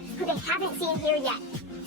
seen who they haven't seen here yet.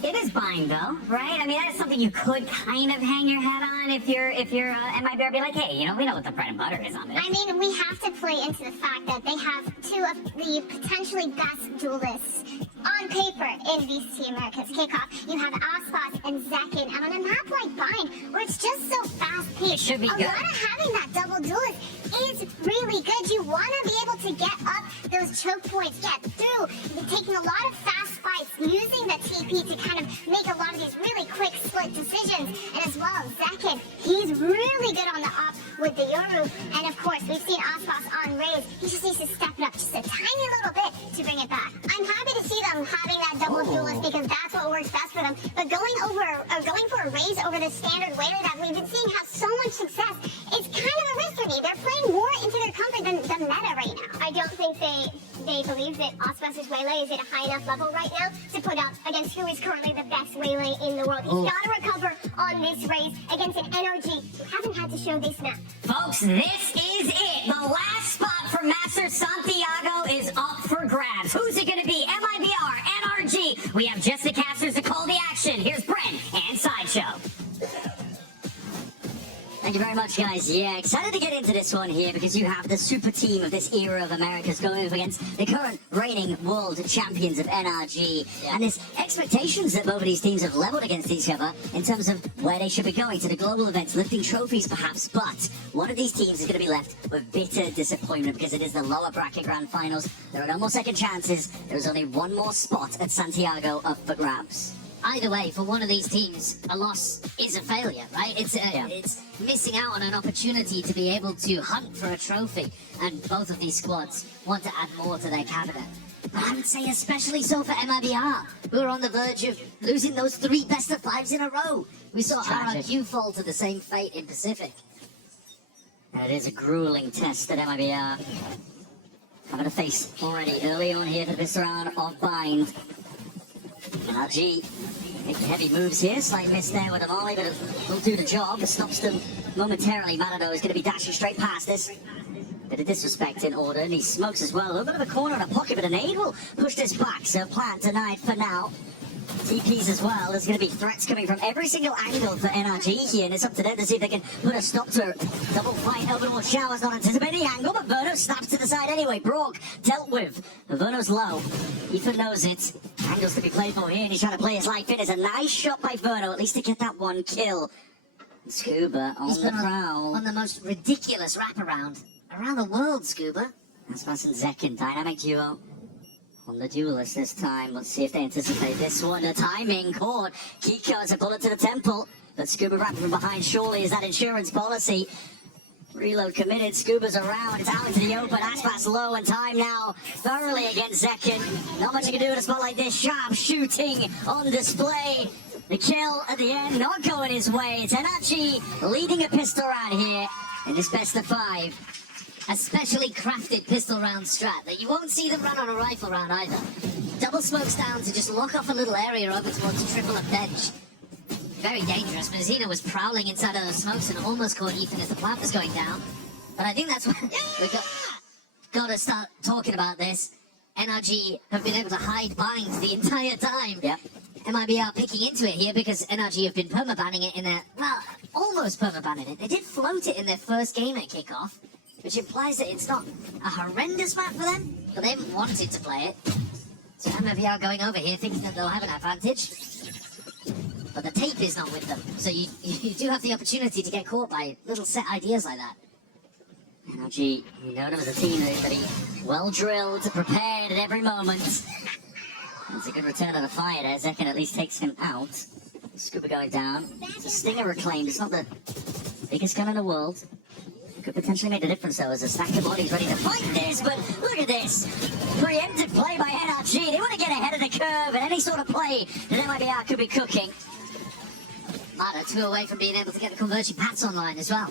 It is buying though, right? I mean, that is something you could kind of hang your hat on if you're MIBR, be like, hey, you know, we know what the bread and butter is on this. I mean, we have to play into the fact that they have two of the potentially best duelists on paper in VCT Americas Kickoff. You have Aspas and Zekin, and on a map like Bind, where it's just so fast-paced, it should be a good. lot of having that double duelist is really good. You want to be able to get up those choke points, get through, taking a lot of fast fights, using the TP to kind of make a lot of these really quick split decisions. And as well, Zekin, he's really good on the op with the Yoru. And of course, we've seen Aspas on Raze. He just needs to step it up just a tiny little bit to bring it back. I'm happy to see them having that double duelist because that's what works best for them. But going for a Raze over the standard Waylay that we've been seeing have so much success, it's kind of a risk for me. They're playing more into their comfort than the meta right now. I don't think they believe that Aspas' Waylay is at a high enough level right now to put up against who is currently the best Waylay in the world. He's got to recover on this Raze against an NRG who hasn't had to show this map. Folks, this is it. The last spot for Master Santiago is up for grabs. Who's it going to be? MIBR, NRG. We have just the casters to call the action. Here's Brent and Sideshow. Thank you very much, guys. Yeah, excited to get into this one here because you have the super team of this era of Americas going up against the current reigning world champions of NRG. Yeah. And there's expectations that both of these teams have leveled against each other in terms of where they should be going to the global events, lifting trophies perhaps. But one of these teams is going to be left with bitter disappointment because it is the lower bracket grand finals. There are no more second chances. There is only one more spot at Santiago up for grabs. Either way, for one of these teams, a loss is a failure, right? It's missing out on an opportunity to be able to hunt for a trophy, and both of these squads want to add more to their cabinet. But I would say especially so for MIBR, who are on the verge of losing those 3 best-of-5s in a row. We saw RRQ fall to the same fate in Pacific. It is a grueling test at MIBR. Having to face already early on here for this round of Bind. NRG making heavy moves here, slight miss there with a volley, but it'll do the job. It stops them momentarily. Matador is going to be dashing straight past this. Bit of disrespect in order, and he smokes as well. A little bit of a corner and a pocket, but an aid will push this back, so plan denied for now. TPs as well. There's going to be threats coming from every single angle for NRG here, and it's up to them to see if they can put a stop to a double fight. Overlord Shower's not anticipating the angle, but Verno snaps to the side anyway. Brock dealt with. Verno's low. Ethan knows it. Angles to be played for here, and he's trying to play his life in. It's a nice shot by Verno, at least to get that one kill. Scuba on the prowl. On the most ridiculous wraparound around the world, Scuba. Aspas and Zekin, dynamic duo. On the duelist this time. Let's see if they anticipate this one. The timing caught. Kiko's a bullet to the temple. But Scuba wrapping from behind surely is that insurance policy. Reload committed. Scuba's around. It's out into the open. Aspas low and time now thoroughly against Zekin. Not much you can do in a spot like this. Sharp shooting on display. The kill at the end not going his way. It's NRG leading a pistol round here in this best of 5. A specially crafted pistol round strat that you won't see them run on a rifle round either. Double smokes down to just lock off a little area over towards triple up bench. Very dangerous. Mazina was prowling inside of those smokes and almost caught Ethan as the plant was going down. But I think that's what we've got to start talking about this. NRG have been able to hide Bind the entire time. Yep. MIBR picking into it here because NRG have been permabanning it in their, well, almost permabanning it. They did float it in their first game at Kickoff, which implies that it's not a horrendous map for them, but they haven't wanted to play it. So MIBR going over here thinking that they'll have an advantage. But the tape is not with them, so you do have the opportunity to get caught by little set ideas like that. NRG, you know them as a team that be well drilled, prepared at every moment. That's a good return of the fire there. Zekin at least takes him out. Scuba going down. It's a stinger reclaimed. It's not the biggest gun in the world. Could potentially make a difference though as a stack of bodies ready to fight this, but look at this! Preemptive play by NRG. They want to get ahead of the curve and any sort of play that MIBR could be cooking. Mata 2 away from being able to get the converging paths online as well.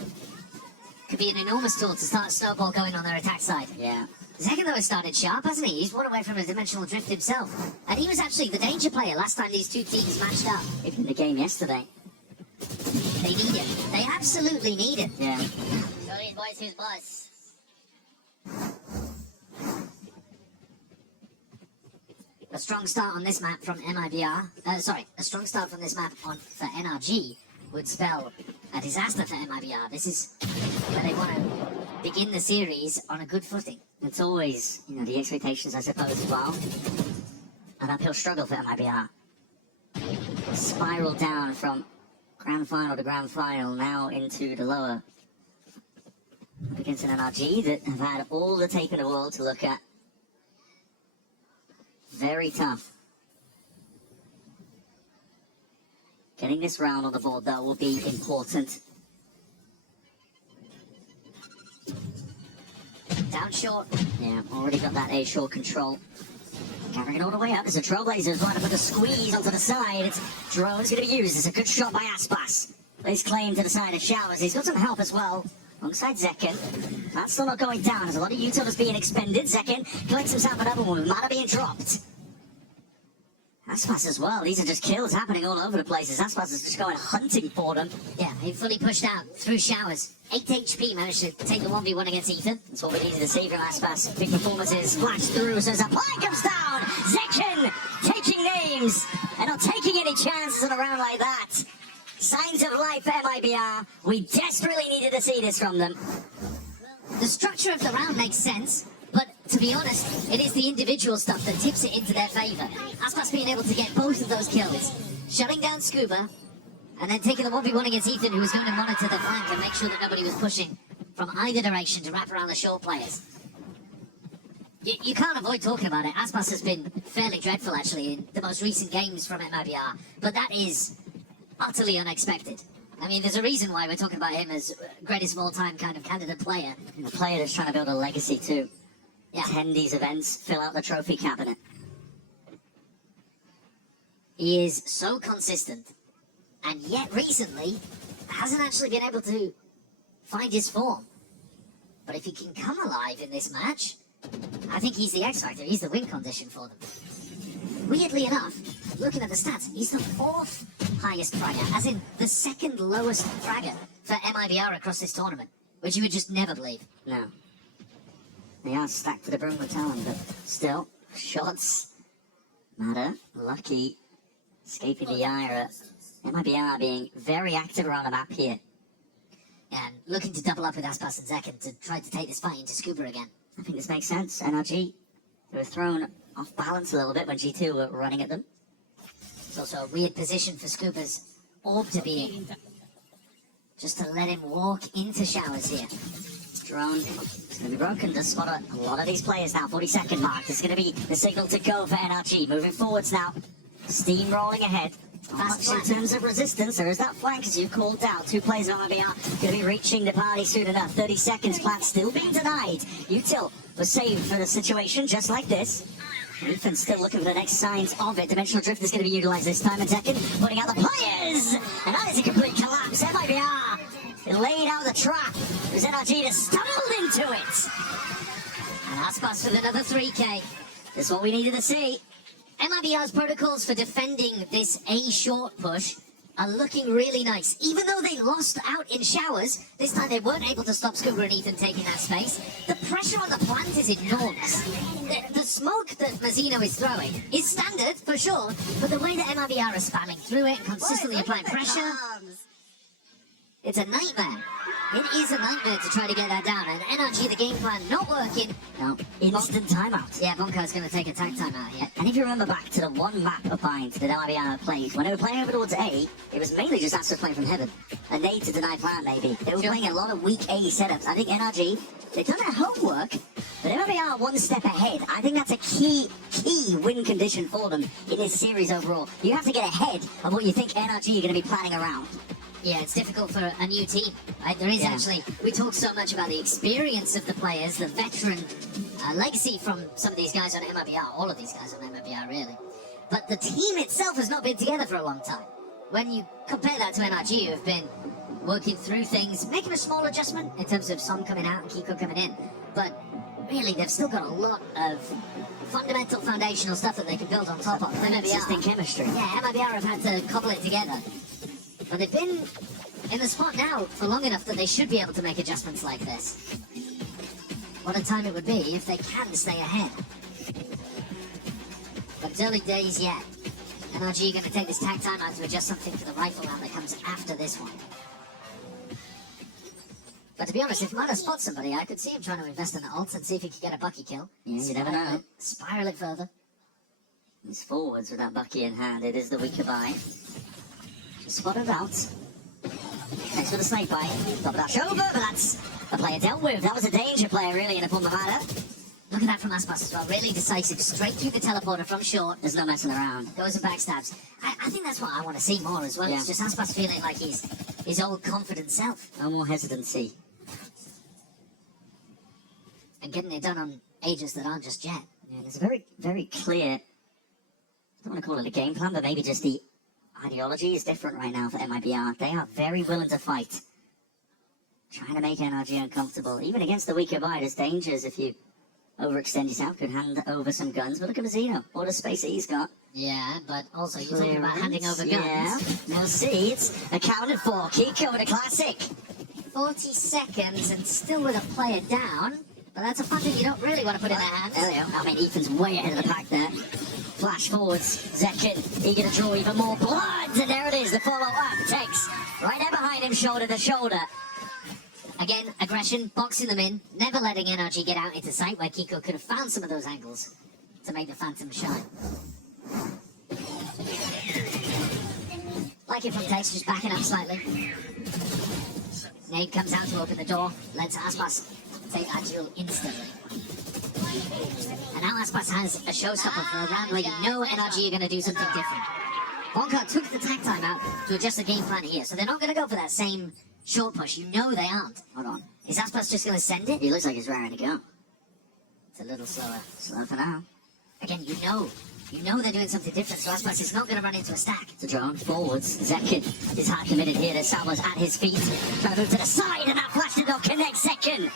Could be an enormous tool to start a snowball going on their attack side. Yeah. Zekin though has started sharp, hasn't he? He's one away from a dimensional drift himself. And he was actually the danger player last time these two teams matched up. Even in the game yesterday. They need it. They absolutely need it. Yeah. So these boys, who's boss? A strong start on this map from MIBR, a strong start from this map for NRG would spell a disaster for MIBR. This is where they want to begin the series on a good footing. It's always, the expectations, I suppose, as well. An uphill struggle for MIBR. Spiral down from grand final to grand final, now into the lower. Up against an NRG that have had all the tape in the world to look at. Very tough. Getting this round on the board, though, will be important. Down short. Yeah, already got that A short control. Carrying it all the way up. There's a Trailblazers trying to put a squeeze onto the side. It's drone's going to be used. It's a good shot by Aspas. Lays claim to the side of Showers. He's got some help as well. Alongside Zekken. That's still not going down. There's a lot of utils being expended. Zekken collects himself another one with mana being dropped. Aspas as well. These are just kills happening all over the place. Aspas is just going hunting for them. Yeah, he fully pushed out through Showers. 8 HP managed to take the 1v1 against Ethan. That's what we needed to see from Aspas. Big performances. Flash through as a play comes down. Zekken taking names and not taking any chances in a round like that. Signs of life for MIBR. We desperately needed to see this from them. The structure of the round makes sense, but to be honest, it is the individual stuff that tips it into their favor. Aspas being able to get both of those kills, shutting down Scuba, and then taking the 1v1 against Ethan, who was going to monitor the flank and make sure that nobody was pushing from either direction to wrap around the short players. You can't avoid talking about it. Aspas has been fairly dreadful, actually, in the most recent games from MIBR, but that is utterly unexpected. I mean, there's a reason why we're talking about him as greatest of all time kind of candidate player. And the player that's trying to build a legacy too. Yeah. Attend these events, fill out the trophy cabinet. He is so consistent, and yet recently hasn't actually been able to find his form. But if he can come alive in this match, I think he's the X Factor. He's the win condition for them. Weirdly enough, looking at the stats, he's the 4th highest fragger, as in the 2nd lowest fragger for MIBR across this tournament, which you would just never believe. No. They are stacked to the brim with talent, but still, shots matter. Lucky escaping the Ira. MIBR being very active around the map here. And looking to double up with Aspas and Zekken to try to take this fight into Scuba again. I think this makes sense. NRG, they were thrown off balance a little bit when G2 were running at them. It's also a weird position for Scuba's orb to be in. Just to let him walk into Showers here. Drone is going to be broken to spot a lot of these players now. 40-second mark. This is going to be the signal to go for NRG. Moving forwards now. Steam rolling ahead. Fast in terms of resistance, there is that flank as you called out. 2 players of MIBR going to be reaching the party soon enough. 30 seconds, plant still being denied. Util was saved for the situation just like this. Ethan's still looking for the next signs of it. Dimensional Drift is going to be utilized this time. And Zekken putting out the players. And that is a complete collapse. MIBR laid out the trap. There's NRG that stumbled into it. And Aspas with another 3k. This is what we needed to see. MIBR's protocols for defending this A short push are looking really nice. Even though they lost out in Showers, this time they weren't able to stop Scuba and Ethan taking that space. The pressure on the plant is enormous. The smoke that Mazzino is throwing is standard, for sure, but the way that MIBR is spamming through it, consistently applying pressure, it's a nightmare. It is a nightmare to try to get that down, and NRG, the game plan not working. No, instant timeout. Yeah, Bonkar's going to take a tag timeout here. And if you remember back to the one map of Bind that MIBR played, when they were playing over towards A, it was mainly just Aspas playing from heaven. A nade to deny plant, maybe. They were playing a lot of weak A setups. I think NRG, they've done their homework, but MIBR one step ahead. I think that's a key win condition for them in this series overall. You have to get ahead of what you think NRG are going to be planning around. Yeah, it's difficult for a new team, right? There is actually, we talk so much about the experience of the players, the veteran legacy from some of these guys on MIBR, all of these guys on MIBR really. But the team itself has not been together for a long time. When you compare that to NRG, who have been working through things, making a small adjustment in terms of Som coming out and Kiko coming in, but really they've still got a lot of fundamental foundational stuff that they can build on top of. Existing chemistry. Yeah, MIBR have had to cobble it together. But they've been in the spot now for long enough that they should be able to make adjustments like this. What a time it would be if they can stay ahead. But It's early days yet. NRG going to take this tag time out to adjust something for the rifle round that comes after this one. But to be honest, if Mana spots somebody, I could see him trying to invest in the ult and see if he could get a Bucky kill. Yeah, you never know. Spiral it further. He's forwards with that Bucky in hand. It is the weaker buy. Just spotted out. Thanks for the snake bite. Got that over, but that's a player dealt with. That was a danger player, really, in a Pumamada. Look at that from Aspas as well. Really decisive. Straight through the teleporter from short. There's no messing around. Goes and backstabs. I think that's what I want to see more as well. Yeah. It's just Aspas feeling like he's his old confident self. No more hesitancy. And getting it done on ages that aren't just Jet. Yeah, there's a very, very clear, I don't want to call it a game plan, but maybe just the ideology is different right now for MIBR. They are very willing to fight. Trying to make NRG uncomfortable. Even against the weaker buy, there's dangers if you overextend yourself, could hand over some guns. But look at Mazzino, all the space that he's got. Yeah, but also you're talking about handing over guns. Yeah, we'll see. It's accounted for. Kiko with a classic. 40 seconds and still with a player down. But that's a factor you don't really want to put in their hands. I mean, Ethan's way ahead of the pack there. Flash forwards. Zekin, eager to draw even more blood. And there it is, the follow-up. Tex, right there behind him, shoulder to shoulder. Again, aggression, boxing them in, never letting NRG get out into sight where Kiko could have found some of those angles to make the Phantom shine. Like it from Tex, just backing up slightly. Nade comes out to open the door, lets Aspas take that duel instantly. And now Aspas has a showstopper for a round where you know NRG are going to do something different. Bonka took the tag time out to adjust the game plan here, so they're not going to go for that same short push. You know they aren't. Hold on. Is Aspas just going to send it? He looks like he's raring to go. It's a little slower. Slow for now. Again, you know they're doing something different, so Aspas is not going to run into a stack. It's a drone. Forwards. Zekin is hard committed here. The Salvo's at his feet. Trying to move to the side, and that flash did not connect. Zekin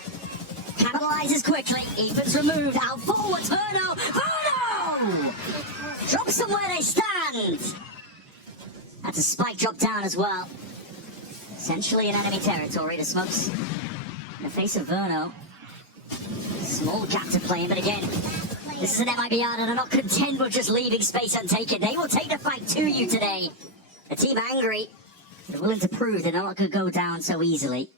capitalizes quickly. Ethan's removed. Out forwards. Verno! Drops them where they stand. That's a spike drop down as well. Essentially in enemy territory. The smokes in the face of Verno. Small gap to play in, but again, this is an MIBR and are not content with just leaving space untaken. They will take the fight to you today. A team angry. They're willing to prove they're not going to go down so easily.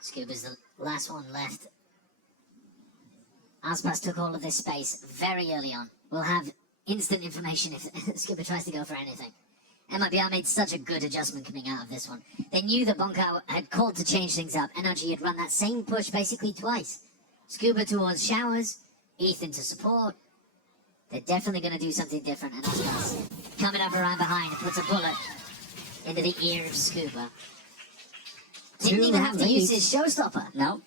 Scuba's the last one left. Aspas took all of this space very early on. We'll have instant information if Scuba tries to go for anything. MIBR made such a good adjustment coming out of this one. They knew that Bonka had called to change things up. NRG had run that same push basically twice. Scuba towards showers, Ethan to support. They're definitely going to do something different, and Aspas coming up around behind and puts a bullet into the ear of Scuba. Didn't even have to use his showstopper. No.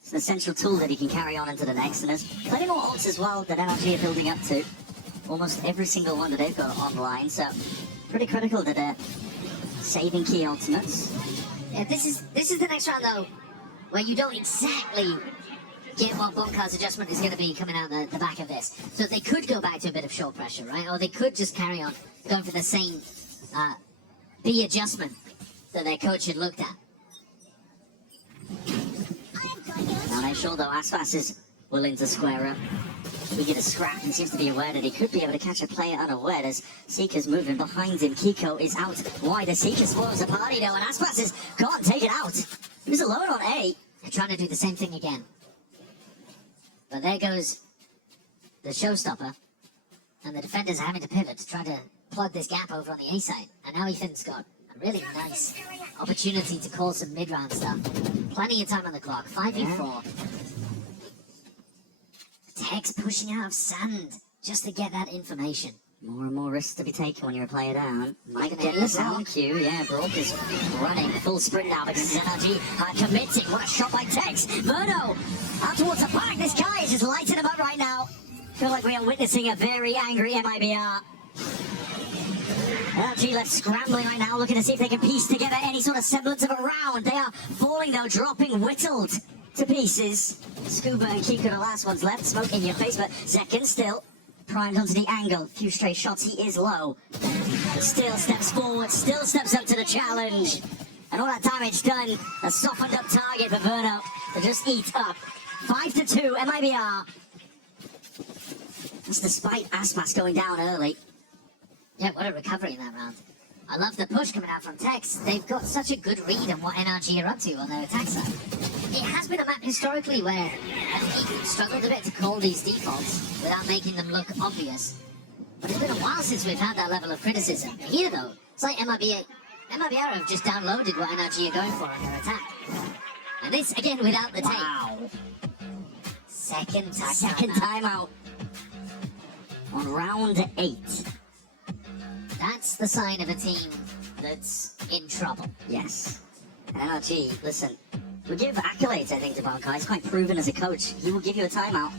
It's an essential tool that he can carry on into the next, and there's plenty more ults as well that NRG are building up to. Almost every single one that they've got online, so pretty critical that they're saving key ultimates. Yeah, this is the next round though, where you don't exactly get what Bonkar's adjustment is going to be coming out the back of this. So they could go back to a bit of short pressure, right? Or they could just carry on going for the same B adjustment that their coach had looked at. Not really sure though, Aspas is willing to square up. He get a scrap and seems to be aware that he could be able to catch a player unaware as Seeker's moving behind him. Kiko is out wide as Seeker spoils the party though, and Aspas is can't take it out. He was alone on A. They're trying to do the same thing again. But there goes the showstopper, and the defenders are having to pivot to try to plug this gap over on the A side. And now Ethan's got a really nice opportunity to call some mid-round stuff. Plenty of time on the clock, 5v4. Tex pushing out of sand just to get that information. More and more risks to be taken when you're a player down. Might get the sound cue. Yeah, Brock is running full sprint now because NRG committing. What a shot by Tex. Verno out towards the back. This guy is just lighting him up right now. Feel like we are witnessing a very angry MIBR. NRG left scrambling right now, looking to see if they can piece together any sort of semblance of a round. They are falling though, dropping, whittled to pieces. Scuba and Kiko, the last ones left. Smoke in your face, but Zekin still primed onto the angle. Few straight shots, he is low. Still steps forward, still steps up to the challenge. And all that damage done, a softened up target for Verno to just eat up. 5-2, MIBR. That's despite Aspas going down early. Yeah, what a recovery in that round. I love the push coming out from Tex. They've got such a good read on what NRG are up to on their attack side. It has been a map historically where Ethan struggled a bit to call these defaults without making them look obvious. But it's been a while since we've had that level of criticism. Here, though, it's like MIBR have just downloaded what NRG are going for on their attack. And this, again, without the tape. Wow. Second timeout. On round 8. That's the sign of a team that's in trouble. Yes. And NRG, listen, we give accolades, I think, to Bankai. He's quite proven as a coach. He will give you a timeout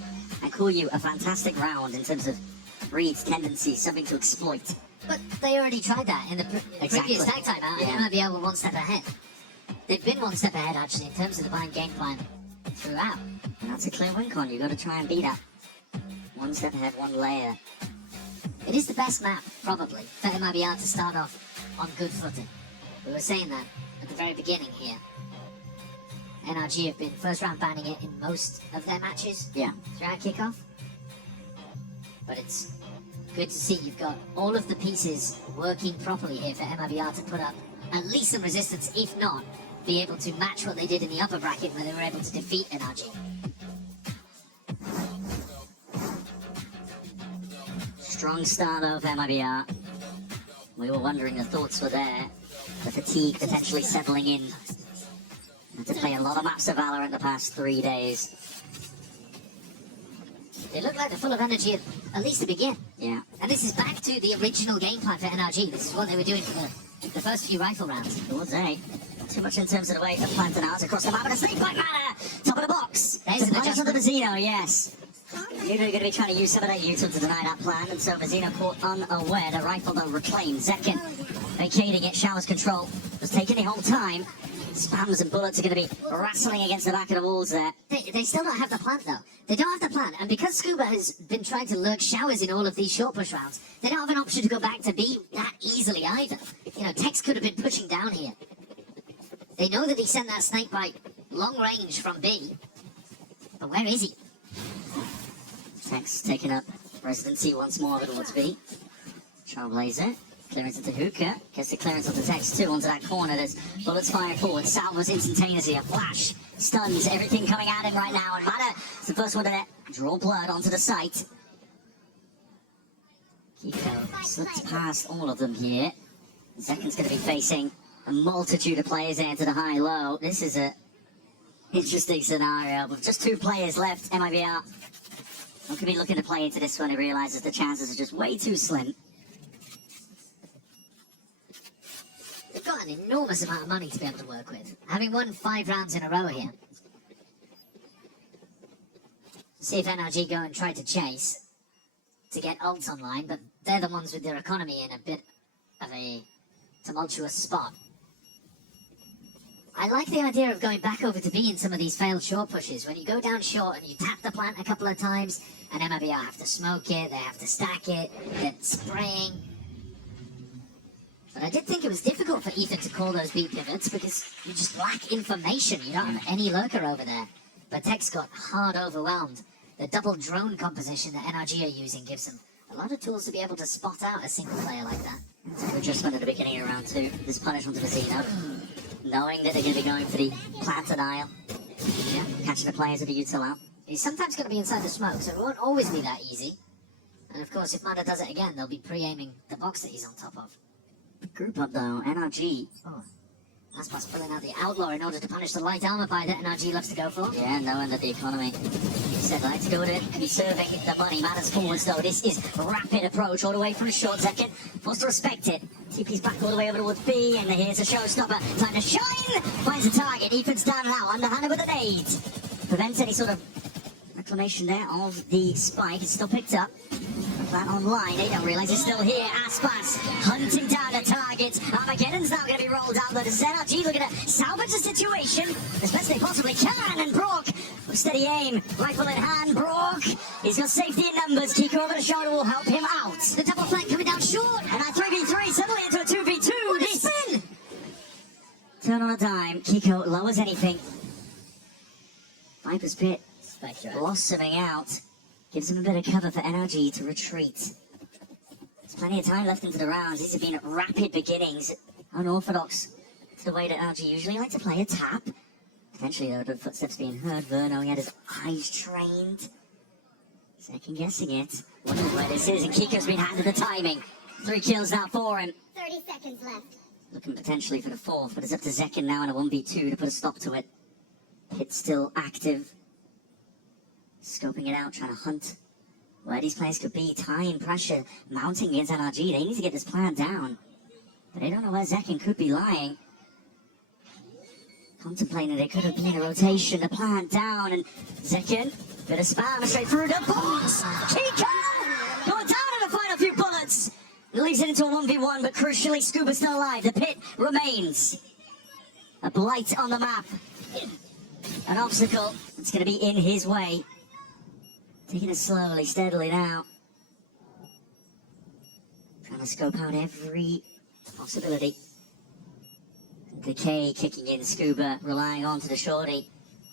and call you a fantastic round in terms of reads, tendencies, something to exploit. But they already tried that in the previous tag timeout, and MIBR were one step ahead. They've been one step ahead, actually, in terms of the Bind game plan throughout. And that's a clear win con. You've got to try and beat that. One step ahead, one layer. It is the best map, probably, for MIBR to start off on good footing. We were saying that at the very beginning here. NRG have been first round banning it in most of their matches throughout Kickoff. But it's good to see you've got all of the pieces working properly here for MIBR to put up at least some resistance, if not, be able to match what they did in the upper bracket where they were able to defeat NRG. Strong start of MIBR. We were wondering the thoughts were there. The fatigue potentially settling in. Had to play a lot of maps of Valorant the past 3 days. They look like they're full of energy at least to begin. Yeah. And this is back to the original game plan for NRG. This is what they were doing for the first few rifle rounds. Towards A. Not too much in terms of the way of planting out across the map, and a snake bite matter! Top of the box! There's Some an punish on the adjustment. Vizino, yes. Knew they were going to be trying to use some of that util to deny that plan, and so Vizino caught unaware. The rifle though reclaimed. Zekin vacating it, showers control. Was taking the whole time. Spams and bullets are going to be wrestling against the back of the walls there. They still don't have the plant though. They don't have the plant, and because Scuba has been trying to lurk showers in all of these short push rounds, they don't have an option to go back to B that easily either. You know, Tex could have been pushing down here. They know that he sent that snake bite long range from B, but where is he? Tex taking up residency once more towards B. Trailblazer. Clearance into Hookah. Gets the clearance of the Tex too onto that corner. There's bullets firing forward. Salvos instantaneously. A flash. Stuns everything coming at him right now. And Vada is the first one to draw blood onto the site. Kiko slips past all of them here. Zekin's going to be facing a multitude of players there into the high-low. This is a interesting scenario. With just 2 players left, MIBR could be looking to play into this one. He realizes the chances are just way too slim. They've got an enormous amount of money to be able to work with, having won 5 rounds in a row here. See if NRG go and try to chase to get ults online, but they're the ones with their economy in a bit of a tumultuous spot. I like the idea of going back over to B in some of these failed short pushes. When you go down short and you tap the plant a couple of times, and MIBR have to smoke it, they have to stack it, they're spraying. But I did think it was difficult for Ethan to call those B pivots because you just lack information. You don't have any lurker over there. But Tex got hard overwhelmed. The double drone composition that NRG are using gives them a lot of tools to be able to spot out a single player like that. So adjustment at the beginning of round 2. This punish onto Vizino. Knowing that they're going to be going for the plant denial. Yeah, catching the players with the util out. He's sometimes going to be inside the smoke, so it won't always be that easy. And of course, if Manda does it again, they'll be pre-aiming the box that he's on top of. Group up though, NRG. Oh. Aspas pulling out the Outlaw in order to punish the light armor buy that NRG loves to go for. Yeah, knowing that the economy said let's go to be serving the money. Matters forwards though. This is rapid approach all the way from a short second. Forced to respect it. TP's back all the way over towards B, and here's a showstopper. Time to shine! Finds a target. Ethan's down and out. Underhanded with a nade. Prevents any sort of reclamation there of the spike. It's still picked up. Plant online. They don't realize he's still here. Aspas hunting down the targets. Armageddon's now going to be rolled out. But NRG looking to salvage the situation as best they possibly can. And Brock, with steady aim, rifle in hand. Brock, he's got safety in numbers. Kiko over the shoulder will help him out. The double flank coming down short. And that 3v3 suddenly into a 2v2. What a spin! Turn on a dime. Kiko lowers anything. Viper's Pit blossoming out. Gives him a bit of cover for NRG to retreat. There's plenty of time left into the rounds. These have been rapid beginnings. Unorthodox to the way that NRG usually like to play a tap. Potentially, though, the footsteps being heard. Verno, he had his eyes trained. Second guessing it. Wondering where this is, and Kiko's been handed the timing. 3 kills now for him. 30 seconds left. Looking potentially for the 4th, but it's up to Zekin now in a 1v2 to put a stop to it. Pit still active. Scoping it out, trying to hunt where these players could be. Time, pressure, mounting against NRG. They need to get this plan down. But they don't know where Zekin could be lying. Contemplating they could have been a rotation, the plan down, and Zekin, bit of spam straight through the box. Kiko going down in the final few bullets. It leaves it into a 1v1, but crucially, Scuba's still alive. The pit remains. A blight on the map. An obstacle that's going to be in his way. Taking it slowly, steadily now. Trying to scope out every possibility. Decay kicking in, Scuba relying on to the shorty.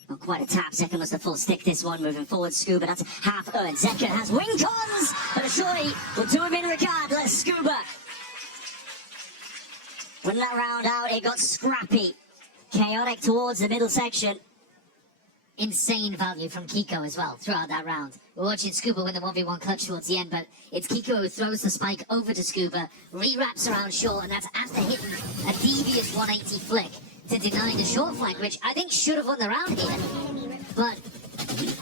Not quite a tap, Zekin was the full stick this one, moving forward, Scuba, that's half earned. Zekin has wing cons, but a shorty will do him in regardless. Scuba winning that round out, it got scrappy. Chaotic towards the middle section. Insane value from Kiko as well throughout that round. We're watching Scuba win the 1v1 clutch towards the end, but it's Kiko who throws the spike over to Scuba, re-wraps around short, and that's after hitting a devious 180 flick to deny the short flank, which I think should have won the round here. But,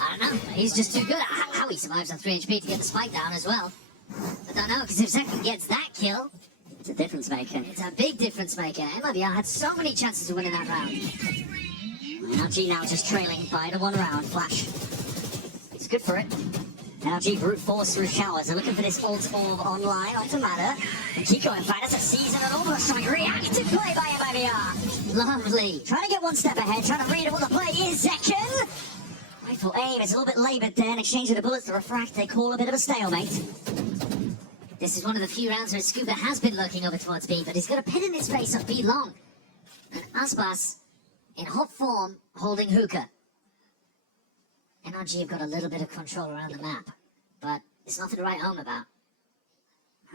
I don't know, he's just too good. How he survives on 3 HP to get the spike down as well. I don't know, because if Zekin gets that kill, It's a difference maker. it's a big difference maker. MIBR had so many chances of winning that round. NRG now just trailing by the 1 round. Flash. It's good for it. NRG brute force through showers. They're looking for this ult orb online onto Matter. And Kiko, in fact, that's a season and almost strike. Reactive play by MIBR. Lovely. Trying to get 1 step ahead, trying to read what the play is. Zekin. Rifle aim, it's a little bit laboured there. In exchange for the bullets to refract, they call a bit of a stalemate. This is one of the few rounds where Scuba has been lurking over towards B, but he's got a pin in his face on B long. And Aspas, in hot form, holding hookah. NRG have got a little bit of control around the map, but it's nothing to write home about.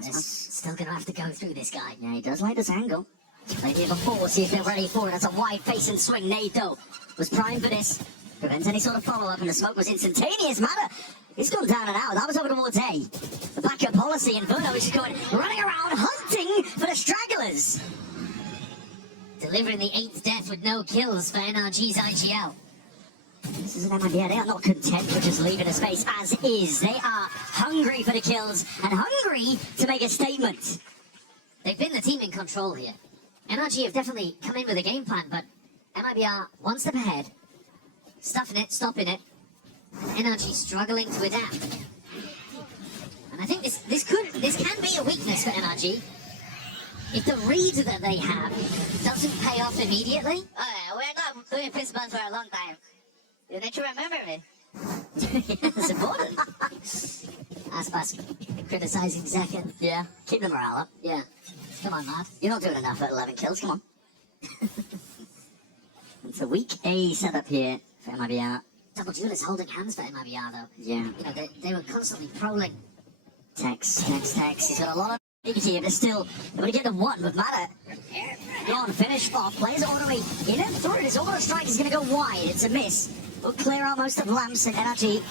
They're still going to have to go through this guy. Yeah, he does like this angle. Played here before, see if they're ready for it. That's a wide face and swing. Nade, though, was primed for this. Prevents any sort of follow-up, and the smoke was instantaneous. Matter, he's gone down and out. That was over towards A. The backup policy, and Verno is just going, running around, hunting for the stragglers. Delivering the 8th death with no kills for NRG's IGL. This is an MIBR. They are not content with just leaving a space as is. They are hungry for the kills and hungry to make a statement. They've been the team in control here. NRG have definitely come in with a game plan, but MIBR 1 step ahead, stuffing it, stopping it. NRG struggling to adapt. And I think this can be a weakness for NRG. If the read that they have doesn't pay off immediately. We're not doing fist bumps for a long time. You need to remember me. It's important. Aspas criticizing Zekin. Yeah, keep the morale up. Yeah. Come on, lad. You're not doing enough at 11 kills, come on. It's a weak A setup here for MIBR. Double Judas holding hands for MIBR though. Yeah. You know, they were constantly prolling. Tex. He's got a lot of here, but still, they're going to get the 1 with Matter. Go on, finish off. Players all the way in and through. This auto strike is going to go wide. It's a miss. We'll clear out most of Lamps and NRG.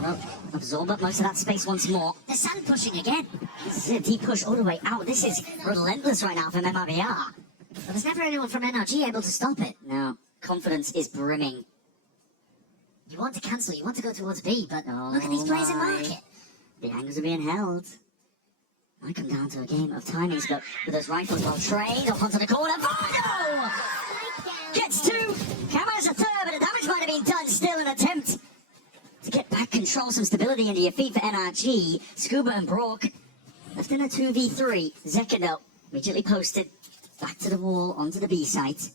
Well, absorb up most of that space once more. The sand pushing again. This is a deep push all the way out. This is relentless right now from MIBR. But there's never anyone from NRG able to stop it. No, confidence is brimming. You want to cancel, you want to go towards B, but Oh look at these plays in my. market. The angles are being held. Might come down to a game of timings, but with those rifles well trained, up onto the corner. Varno! Gets 2! Camera's a 3rd, but the damage might have been done. Still an attempt to get back control, some stability into your feet for NRG. Scuba and Brock left in a 2v3. Zekin, though, immediately posted. Back to the wall, onto the B site.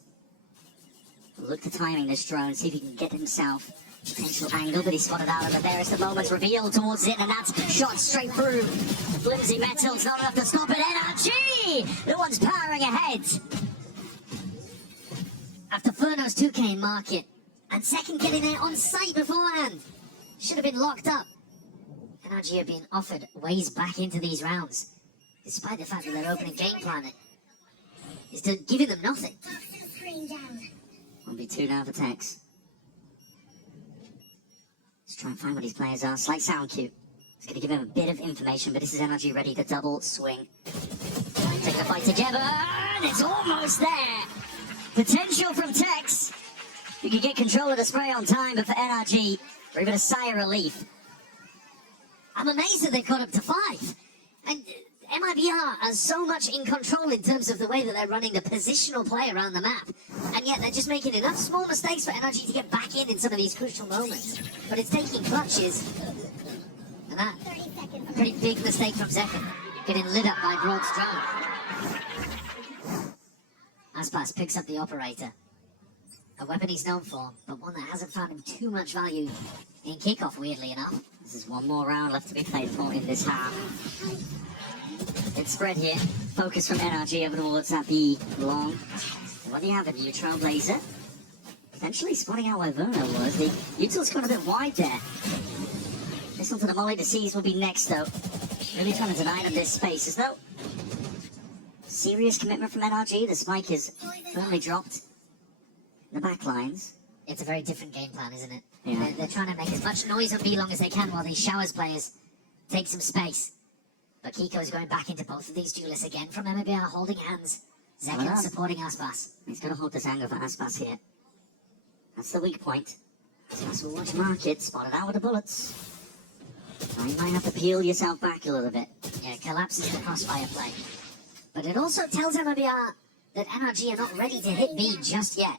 Look to timing this drone, see if he can get himself potential angle, but he spotted out at the barest of moments, revealed towards it, and that's shot straight through. The flimsy metal's not enough to stop it. NRG, the one's powering ahead. After Furno's 2K in market, and second getting there on site beforehand. Should have been locked up. NRG are being offered ways back into these rounds, despite the fact that their opening game plan is giving them nothing. 1v2 now for Tex. Let's try and find what his players are. Slight sound cue. It's going to give him a bit of information, but this is NRG ready to double swing. Take the fight together, and it's almost there. Potential from Tex. You can get control of the spray on time, but for NRG, or even a sigh of relief. I'm amazed that they've got up to 5. And MIBR are so much in control in terms of the way that they're running the positional play around the map. And yet they're just making enough small mistakes for NRG to get back in some of these crucial moments. But it's taking clutches. And that, a pretty big mistake from Zekken, getting lit up by Broad's drone. Aspas picks up the operator. A weapon he's known for, but one that hasn't found him too much value in Kickoff, weirdly enough. This is one more round left to be played for in this half. It's spread here. Focus from NRG over towards that B long. What do you have? A new Trailblazer? Potentially spotting out where Verno was. The Util's gone a bit wide there. This one to the Molly. The C's will be next, though. Really trying to deny them this space. There's no serious commitment from NRG. The spike is firmly dropped. The back lines. It's a very different game plan, isn't it? Yeah. They're trying to make as much noise on B long as they can while these Showers players take some space. But Kiko is going back into both of these duelists again from MIBR, holding hands. Zekken supporting Aspas. He's going to hold this angle for Aspas here. That's the weak point. Aspas will watch market, spotted out with the bullets. Now you might have to peel yourself back a little bit. Yeah, collapses the crossfire play. But it also tells MIBR that NRG are not ready to hit B just yet.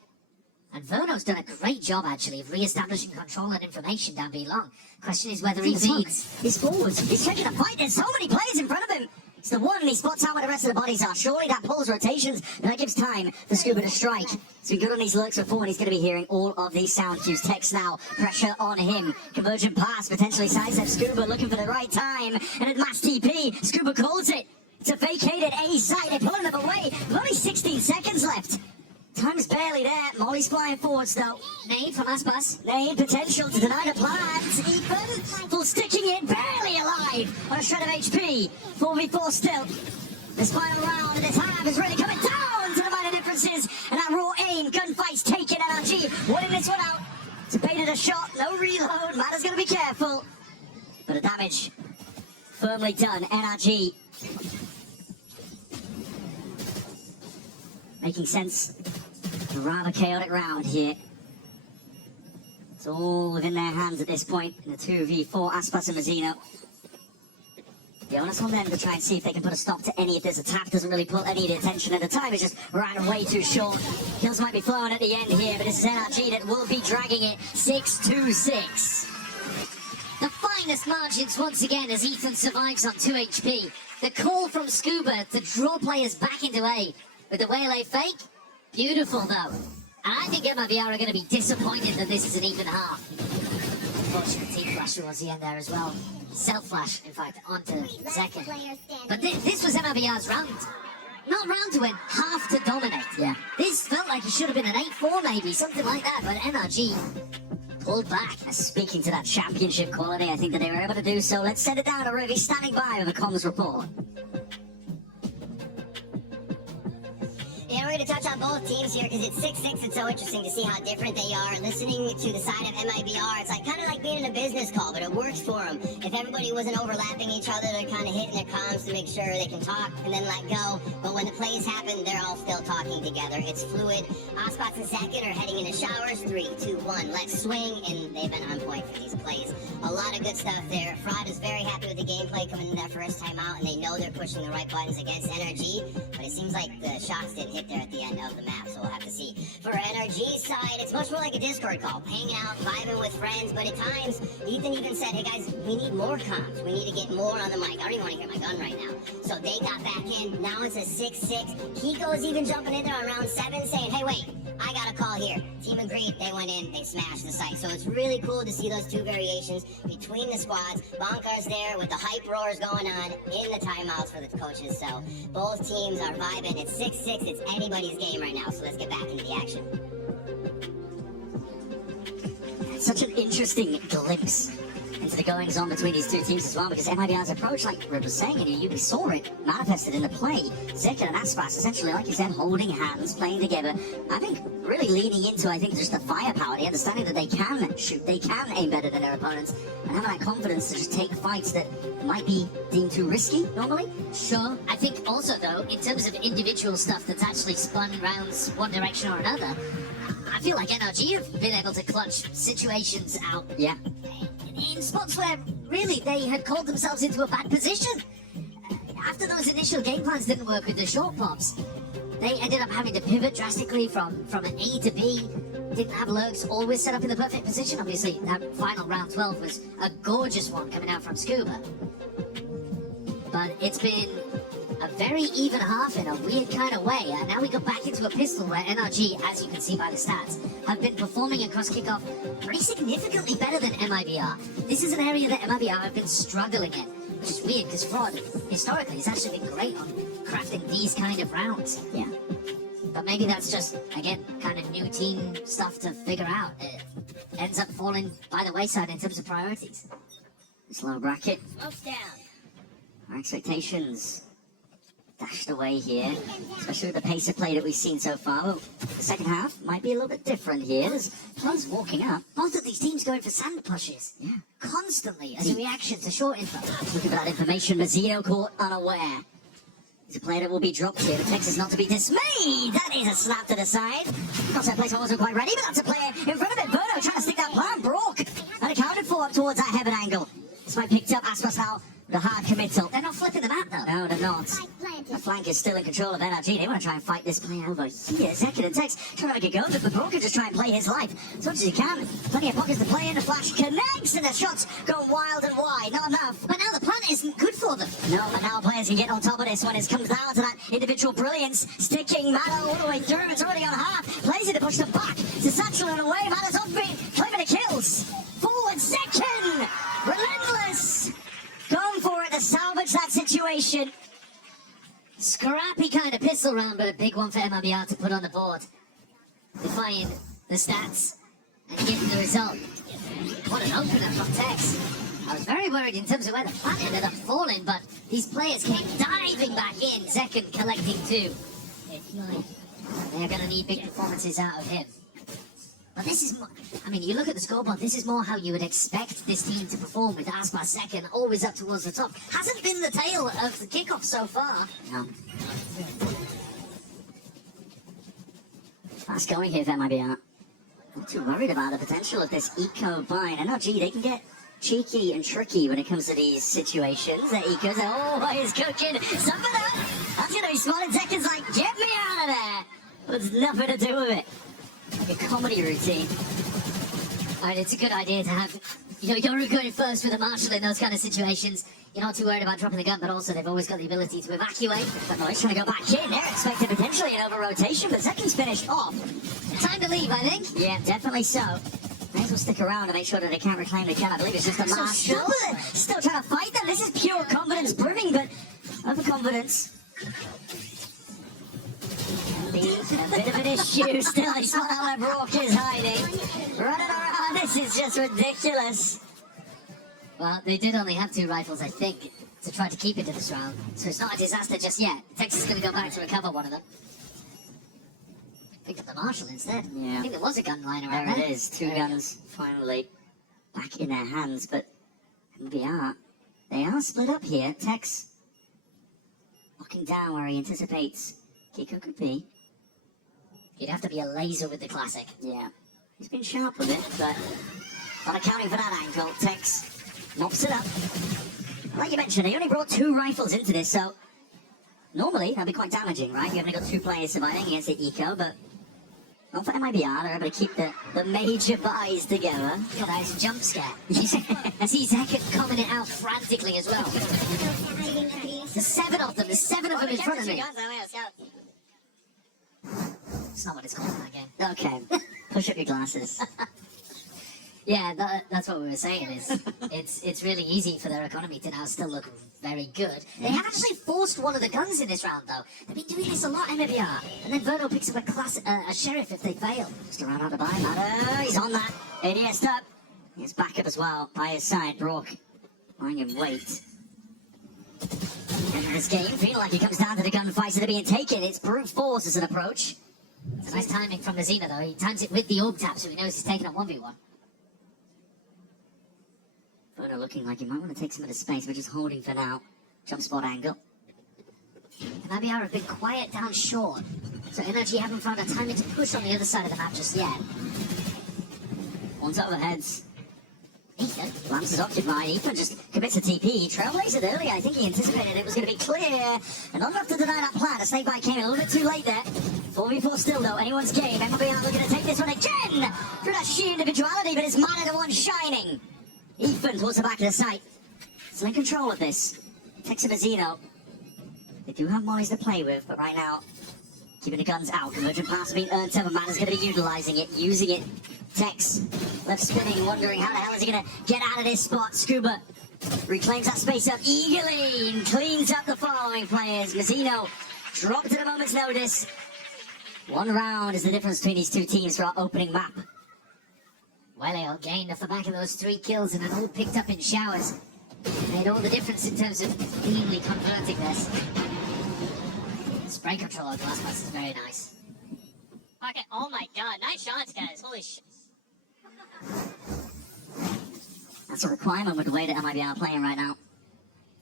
And Verno's done a great job, actually, of re-establishing control and information down B long. Question is whether he reads. He's forwards. He's checking the fight. There's so many players in front of him. It's the one, and he spots out where the rest of the bodies are. Surely that pulls rotations, and that gives time for Scuba to strike. So he's good on these lurks before, and he's going to be hearing all of these sound cues. Tex now, pressure on him. Convergent pass, potentially sidestep Scuba, looking for the right time. And at mass TP, Scuba calls it. It's a vacated A side. They're pulling them away. With only 16 seconds left. Time's barely there. Molly's flying forwards, though. Nade from Aspas. Nade potential to deny the plans. Ethan, full sticking it, barely alive on a shred of HP. 4v4 still. This final round of this half is really coming down to the minor differences. And that raw aim, gunfight's taking NRG. Winning this one out. It's baited a shot, no reload. Matter's going to be careful. But the damage firmly done. NRG making sense. A rather chaotic round here. It's all within their hands at this point in the 2v4, Aspas and Mazzino. The onus on them to try and see if they can put a stop to any of this attack. Doesn't really pull any of the attention at the time. It's just ran way too short. Kills might be flowing at the end here, but this is NRG that will be dragging it 6-2-6. The finest margins once again as Ethan survives on 2 HP. The call from Scuba to draw players back into A with the Waylay fake. Beautiful, though. And I think MIBR are going to be disappointed that this is an even half. Unfortunate team flash towards the end there as well. Self-flash, in fact, onto Zekken. But this was MIBR's round. Not round to win, half to dominate. Yeah. This felt like it should have been an 8-4 maybe, something like that, but NRG pulled back. Speaking to that championship quality, I think that they were able to do so. Let's send it down to Ruby, standing by with a comms report. Yeah, we're going to touch on both teams here because it's 6-6. It's so interesting to see how different they are. Listening to the side of MIBR, it's like kind of like being in a business call, but it works for them. If everybody wasn't overlapping each other, they're kind of hitting their comms to make sure they can talk and then let go. But when the plays happen, they're all still talking together. It's fluid. Aspas and Zekken are heading into showers. 3, 2, 1, let's swing. And they've been on point for these plays. A lot of good stuff there. Fraud is very happy with the gameplay coming in their first time out, and they know they're pushing the right buttons against NRG, but it seems like the shots didn't hit there at the end of the map, so we'll have to see. For NRG's side, it's much more like a Discord call, hanging out, vibing with friends, but at times, Ethan even said, hey guys, we need more comms. We need to get more on the mic. I don't even want to hear my gun right now. So they got back in. Now it's a 6-6. Kiko is even jumping in there on round 7 saying, hey, wait, I got a call here. Team agreed. They went in. They smashed the site. So it's really cool to see those two variations between the squads. Bonkar's there with the hype roars going on in the timeouts for the coaches. So both teams are vibing. It's 6-6. It's anybody's game right now. So let's get back into the action. Such an interesting glimpse into the goings on between these two teams as well, because MIBR's approach, like Rib was saying, and you saw it manifested in the play. Zekin and Aspas, essentially, like you said, holding hands, playing together. I think really leaning into, just the firepower, the understanding that they can shoot, they can aim better than their opponents, and having that confidence to just take fights that might be deemed too risky normally. Sure. I think also, though, in terms of individual stuff that's actually spun rounds one direction or another, I feel like NRG have been able to clutch situations out. Yeah. In spots where really they had called themselves into a bad position. After those initial game plans didn't work with the short pops, they ended up having to pivot drastically from an A to B. Didn't have lurks, always set up in the perfect position. Obviously, that final round 12 was a gorgeous one coming out from Scuba. But it's been a very even half in a weird kind of way. And now we go back into a pistol where NRG, as you can see by the stats, have been performing across Kickoff pretty significantly better than MIBR. This is an area that MIBR have been struggling in, which is weird because Fraud, historically, has actually been great on crafting these kind of rounds. Yeah. But maybe that's just, again, kind of new team stuff to figure out. It ends up falling by the wayside in terms of priorities. This low bracket. Smoke's down. Our expectations dashed away here, especially with the pace of play that we've seen so far. Well, the second half might be a little bit different here. There's players walking up. Both of these teams going for sand pushes. Yeah. Constantly as a reaction to short info. Looking for that information, Mazzino caught unaware. He's a player that will be dropped here. The text is not to be dismayed. That is a slap to the side. Crosshair placement wasn't quite ready, but that's a player in front of it. Verno trying to stick that plant. Brock unaccounted for up towards that heaven angle. This might picked up Aspas now. The hard committal. They're not flipping the map though. No, they're not. The flank is still in control of NRG. They want to try and fight this play over here. Zekin and Tex trying to make a go of it, but Brock can just try and play his life as much as he can. Plenty of pockets to play in. The flash connects, and the shots go wild and wide. Not enough. But now the plant isn't good for them. No, but now players can get on top of this when it comes down to that individual brilliance. Sticking Mano all the way through. It's already on half. Plays it to push them back. To Satchel and away. Mano's off beat. Claiming the kills. Forward Zekin. Relentless. Going for it to salvage that situation. Scrappy kind of pistol round, but a big one for MIBR to put on the board. Defying the stats and getting the result. What an opener from Tex. I was very worried in terms of where the plant ended up falling, but these players came diving back in. Zekin collecting 2. They're going to need big performances out of him. But this is more, you look at the scoreboard, this is more how you would expect this team to perform with Aspas second, always up towards the top. Hasn't been the tail of the Kickoff so far. No. Fast going here for MIBR. Not too worried about the potential of this eco bind. NRG, they can get cheeky and tricky when it comes to these situations. Their eco's always cooking. Sum it up. That's going to be smart. Zekin's like, get me out of there. There's nothing to do with it. Like a comedy routine. It's a good idea to have, you're going first with a marshal in those kind of situations. You're not too worried about dropping the gun, but also they've always got the ability to evacuate. But no, he's trying to go back in. They're expecting potentially an over-rotation, but Zekin's finished off. Time to leave, I think. Yeah, definitely so. May as well stick around to make sure that they can't reclaim the gun. I believe it's just a marshal. Still trying to fight them. This is pure confidence brimming, but overconfidence. A bit of an issue still. He's not how Brock is hiding. Running around. This is just ridiculous. Well, they did only have 2 rifles, I think, to try to keep it to this round. So it's not a disaster just yet. Texas is going to go back to recover one of them. Picked up the marshal instead. Yeah. I think there was a gun lying around there. It is. 2 guns finally back in their hands, but they are split up here. Tex looking down where he anticipates Kiko could be. You'd have to be a laser with the classic. Yeah. He's been sharp with it, but not accounting for that angle. Tex mops it up. Like you mentioned, he only brought 2 rifles into this, so normally that'd be quite damaging, right? You've only got 2 players surviving against the eco, but not for MIBR. They're able to keep the major buys together. Look at that, it's a jump scare. I see Zekin coming it out frantically as well. There's 7 of them. There's 7 of them in front of me. It's not what it's called in that game. Okay. Push up your glasses. Yeah, that's what we were saying. Is it's really easy for their economy to now still look very good. They have actually forced one of the guns in this round, though. They've been doing this a lot, MIBR. And then Verno picks up a sheriff if they fail. Just around out the buy, Mado. He's on that. ADS up. His backup as well, by his side, Brock. Lying in wait. And this game, feeling like it comes down to the gunfights that are being taken. It's brute force as an approach. It's nice timing from Mazina though. He times it with the orb tap, so he knows he's taking a 1v1. Verno looking like he might want to take some of the space, but just holding for now. Jump spot angle. And MIBR have been quiet down short, so NRG haven't found a timing to push on the other side of the map just yet. One's overheads. Ethan? Lance is occupied. Ethan just commits a TP. He trailblazed it earlier. I think he anticipated it was going to be clear. And not enough to deny that plan. A snake bite came in a little bit too late there. 4v4 still, though. Anyone's game. MIBR looking to take this one again. Through that sheer individuality, but it's Mana the one shining. Ethan towards the back of the site. Still in control of this. Takes a Mazzino. They do have mollies to play with, but right now, keeping the guns out. Convergent pass being earned to, but Mana's going to be utilizing it, using it. Tex left spinning, wondering how the hell is he going to get out of this spot. Scuba reclaims that space up eagerly and cleans up the following players. Mazzino dropped at a moment's notice. One round is the difference between these two teams for our opening map. Wellale gained off the back of those 3 kills and an all picked up in showers. Made all the difference in terms of cleanly converting this. Spray control on the last pass is very nice. Okay, oh my god, nice shots, guys. Holy shit. That's a requirement with the way that MIBR are playing right now.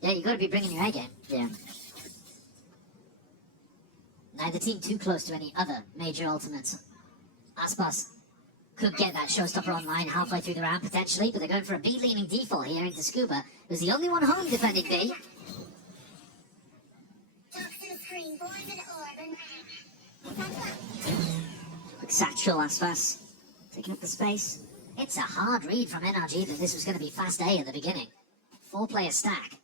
Yeah, you gotta be bringing your A game. Yeah. Neither team too close to any other major ultimates. Aspas could get that showstopper online halfway through the round potentially, but they're going for a B-leaning default here into Scuba, who's the only one home defending B. Quick satchel, Aspas. Taking up the space. It's a hard read from NRG that this was going to be fast A at the beginning. 4-player stack.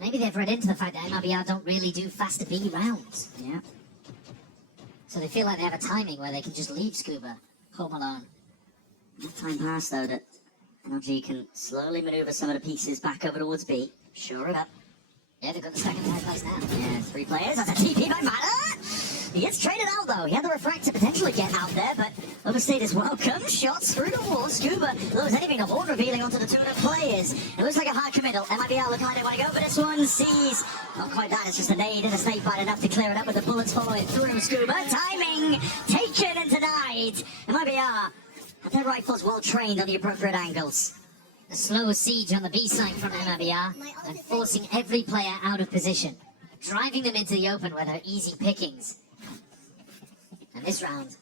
Maybe they've read into the fact that MIBR don't really do fast B rounds. Yeah. So they feel like they have a timing where they can just leave Scuba home alone. Enough time passed though that NRG can slowly maneuver some of the pieces back over towards B. Shore it up. Yeah, they've got the second third place now. Yeah, 3 players. That's a TP by Mana. He gets traded out though. He had the refract to potentially get out there, but overstayed his welcome. Shots through the wall. Scuba, though, is anything, a horn revealing onto the 2 players. It looks like a hard committal. MIBR look like they want to go for this one. Sees. Not quite that. It's just a nade and a snake bite enough to clear it up with the bullets following through. Scuba. Timing taken and denied. MIBR have their rifles well trained on the appropriate angles. A slow siege on the B side from MIBR and forcing every player out of position. Driving them into the open where they're easy pickings. And this round,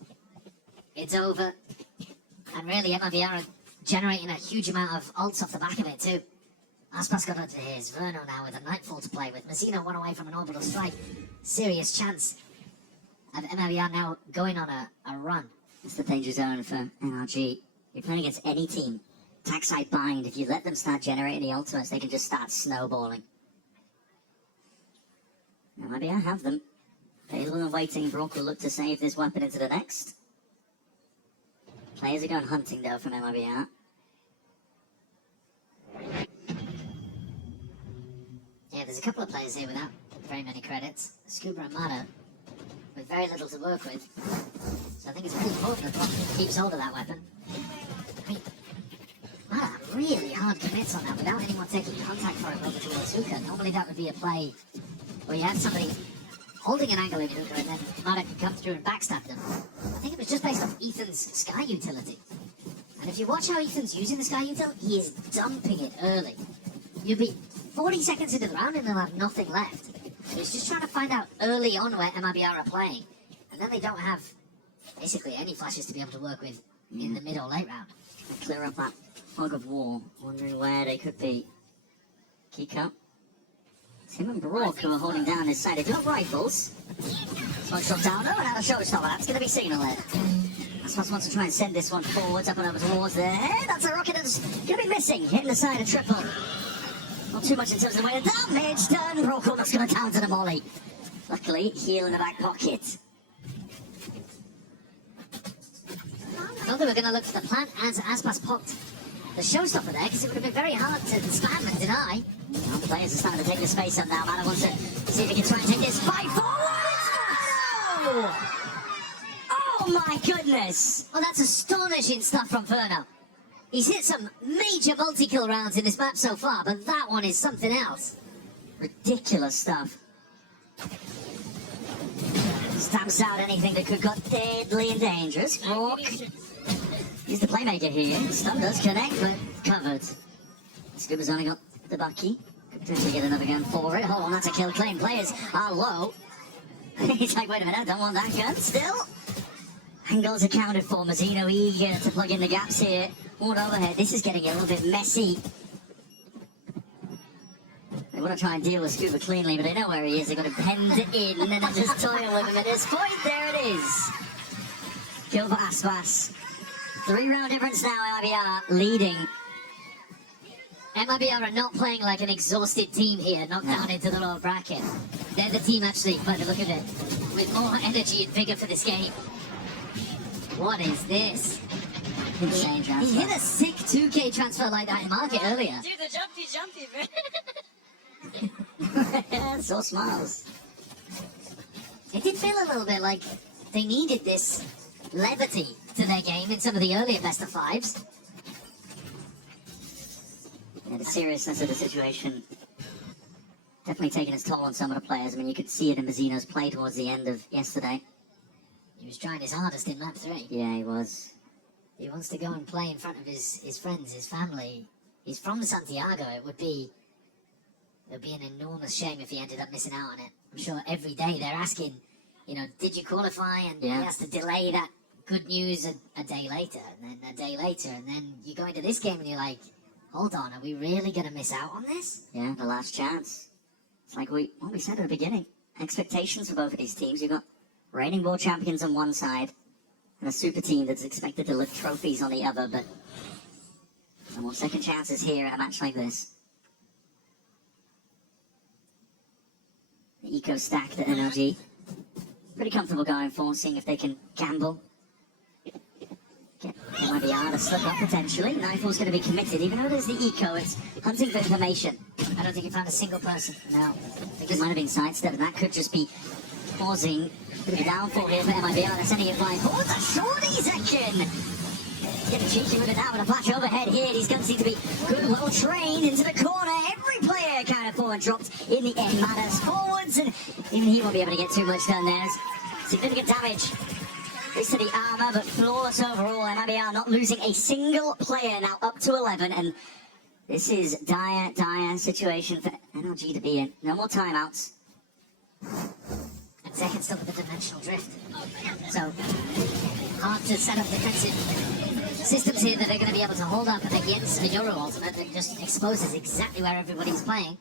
it's over. And really, MIBR are generating a huge amount of ults off the back of it too. Aspas got up to his. Verno now with a Nightfall to play with. Mazzino one away from an orbital strike. Serious chance of MIBR now going on a run. It's the danger zone for NRG. You're playing against any team. Attack side bind. If you let them start generating the ultimates, they can just start snowballing. Now MIBR have them. Available and waiting. Brock will look to save this weapon into the next. Players are going hunting though from MIBR. Yeah, there's a couple of players here without very many credits. Scuba and Mana with very little to work with. So I think it's pretty important that Brock keeps hold of that weapon. I mean, Mana really hard commits on that without anyone taking contact for it over towards Hookah. Normally that would be a play where you have somebody holding an angle in Hookah and then Mana can come through and backstab them. I think it was just based off Ethan's Sky utility. And if you watch how Ethan's using the Sky util, he is dumping it early. You'll be 40 seconds into the round and they'll have nothing left. So he's just trying to find out early on where MIBR are playing. And then they don't have basically any flashes to be able to work with in the mid or late round. They clear up that fog of war, wondering where they could be. Kickoff. Tim and Brock who are holding down this side. They do have rifles. Smoke shot down. Oh, and out of showstopper. That's going to be signal there. Aspas wants to try and send this one forwards, up and over towards there. That's a rocket that's going to be missing. Hitting the side of triple. Not too much in terms of the way the damage done. Brock almost going to counter the molly. Luckily, heal in the back pocket. Thought they were going to look for the plant as Aspas popped the showstopper there, because it would have been very hard to spam and deny. Well, the players are starting to take the space up now. Mana wants to see if he can try and take this fight forward. Oh my goodness! Oh, that's astonishing stuff from Verno. He's hit some major multi-kill rounds in this map so far, but that one is something else. Ridiculous stuff. Stamps out anything that could got deadly and dangerous. Rourke. He's the playmaker here. Stun does connect, but covered. Scuba's only got the Bucky. Could potentially get another gun for it. Hold on, that's a kill claim. Players are low. He's like, wait a minute, I don't want that gun still. Angles accounted for. Mazzino eager to plug in the gaps here. One overhead. This is getting a little bit messy. They want to try and deal with Scuba cleanly, but they know where he is. They're going to bend it in and then just toil with him at this point. There it is. Kill for Aspas. 3-round difference now, MIBR leading. MIBR are not playing like an exhausted team here, knocked down into the lower bracket. They're the team actually, by the look of it, with more energy and vigor for this game. What is this? Insane transfer. He hit a sick 2K transfer like that in market earlier. Dude, the jumpy, bro. So smiles. It did feel a little bit like they needed this levity to their game in some of the earlier best of fives. Yeah, the seriousness of the situation definitely taking its toll on some of the players. I mean, you could see it in Mazzino's play towards the end of yesterday. He was trying his hardest in map 3. Yeah, he was. He wants to go and play in front of his friends, his family. He's from Santiago. It would be an enormous shame if he ended up missing out on it. I'm sure every day they're asking, you know, did you qualify? And he has to delay that good news a day later, and then a day later, and then you go into this game and you're like, hold on, are we really going to miss out on this? Yeah, the last chance. It's like we said at the beginning. Expectations for both of these teams. You've got reigning world champions on one side, and a super team that's expected to lift trophies on the other, but no more second chances here at a match like this. The eco stacked at NRG. Pretty comfortable going for, seeing if they can gamble. Get MIBR to slip up potentially. Nightfall's going to be committed, even though there's the eco, it's hunting for information. I don't think he found a single person. No, I think it might have been sidestep, and that could just be causing a downfall here for MIBR. They're sending it flying forwards. A shorty section! Getting cheeky with it now with a flash overhead here. These guns seem to be good, well trained into the corner. Every player accounted for and dropped in the end. Matters forwards, and even he won't be able to get too much done there. Significant damage. This to the armor, but flawless overall. MIBR not losing a single player, now up to 11, and this is dire situation for NRG to be in. No more timeouts. And second stop with the dimensional drift. So, hard to set up defensive systems here that are going to be able to hold up against the Euro ultimate that just exposes exactly where everybody's playing.